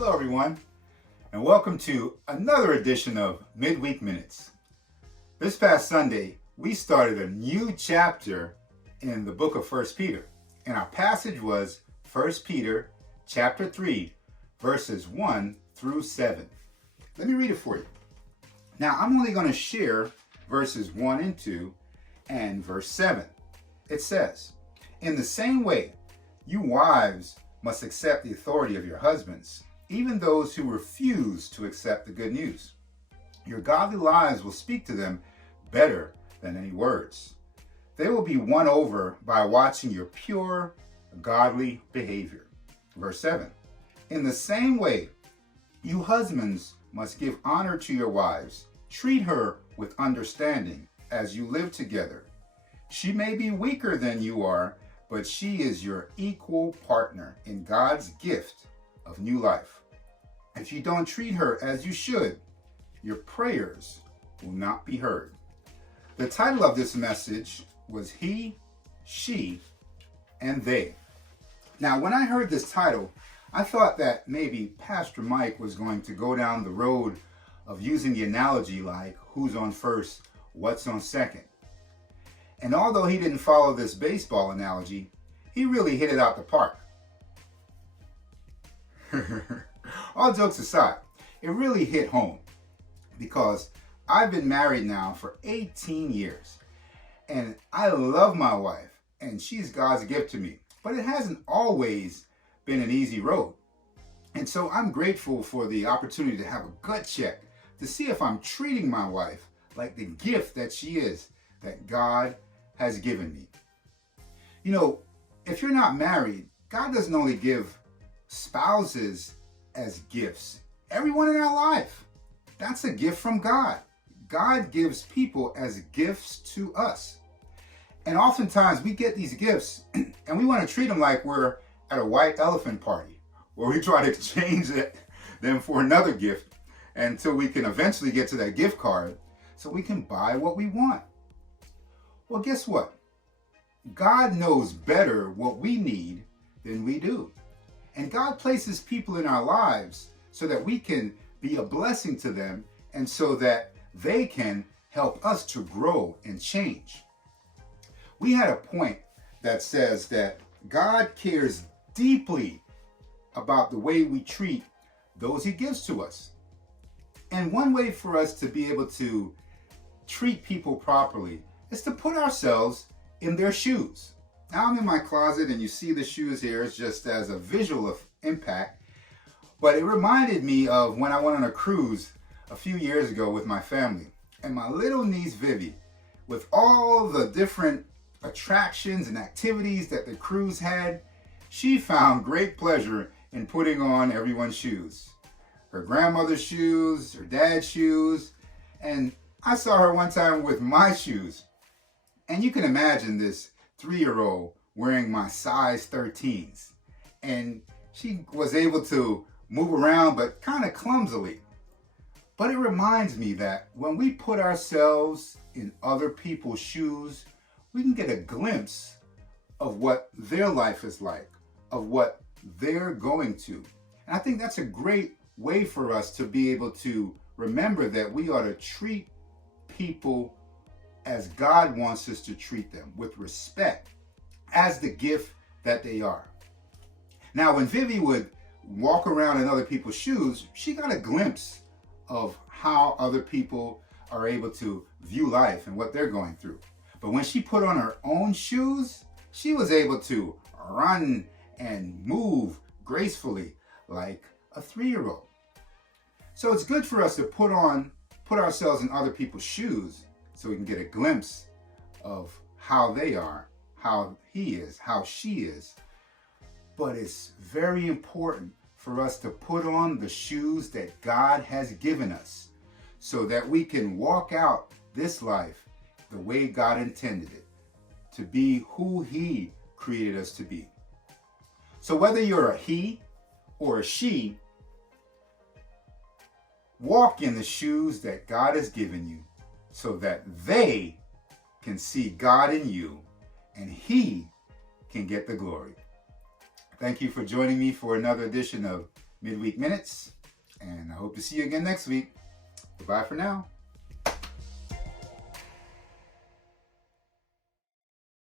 Hello, everyone, and welcome to another edition of Midweek Minutes. This past Sunday, we started a new chapter in the book of 1 Peter, and our passage was 1 Peter chapter 3, verses 1 through 7. Let me read it for you. Now, I'm only going to share verses 1 and 2 and verse 7. It says, "In the same way, you wives must accept the authority of your husbands, even those who refuse to accept the good news. Your godly lives will speak to them better than any words. They will be won over by watching your pure, godly behavior." Verse 7, "In the same way, you husbands must give honor to your wives. Treat her with understanding as you live together. She may be weaker than you are, but she is your equal partner in God's gift of new life. If you don't treat her as you should, your prayers will not be heard." The title of this message was He, She, and They. Now, when I heard this title, I thought that maybe Pastor Mike was going to go down the road of using the analogy like who's on first, what's on second. And although he didn't follow this baseball analogy, he really hit it out the park. All jokes aside, it really hit home because I've been married now for 18 years and I love my wife and she's God's gift to me, but it hasn't always been an easy road. And so I'm grateful for the opportunity to have a gut check to see if I'm treating my wife like the gift that she is, that God has given me. You know, if you're not married, God doesn't only give spouses as gifts. Everyone in our life, that's a gift from God. God gives people as gifts to us. And oftentimes we get these gifts and we want to treat them like we're at a white elephant party where we try to exchange them for another gift until we can eventually get to that gift card so we can buy what we want. Well, guess what? God knows better what we need than we do. And God places people in our lives so that we can be a blessing to them and so that they can help us to grow and change. We had a point that says that God cares deeply about the way we treat those He gives to us. And one way for us to be able to treat people properly is to put ourselves in their shoes. Now I'm in my closet and you see the shoes here. It's just as a visual of impact. But it reminded me of when I went on a cruise a few years ago with my family. And my little niece Vivi, with all the different attractions and activities that the cruise had, she found great pleasure in putting on everyone's shoes. Her grandmother's shoes, her dad's shoes, and I saw her one time with my shoes. And you can imagine this 3-year-old wearing my size 13s. And she was able to move around, but kind of clumsily. But it reminds me that when we put ourselves in other people's shoes, we can get a glimpse of what their life is like, of what they're going to. And I think that's a great way for us to be able to remember that we ought to treat people as God wants us to treat them, with respect, as the gift that they are. Now, when Vivi would walk around in other people's shoes, she got a glimpse of how other people are able to view life and what they're going through. But when she put on her own shoes, she was able to run and move gracefully like a 3-year-old. So it's good for us to put ourselves in other people's shoes so we can get a glimpse of how they are, how he is, how she is. But it's very important for us to put on the shoes that God has given us so that we can walk out this life the way God intended it, to be who He created us to be. So whether you're a he or a she, walk in the shoes that God has given you so that they can see God in you and He can get the glory. Thank you for joining me for another edition of Midweek Minutes. And I hope to see you again next week. Goodbye for now.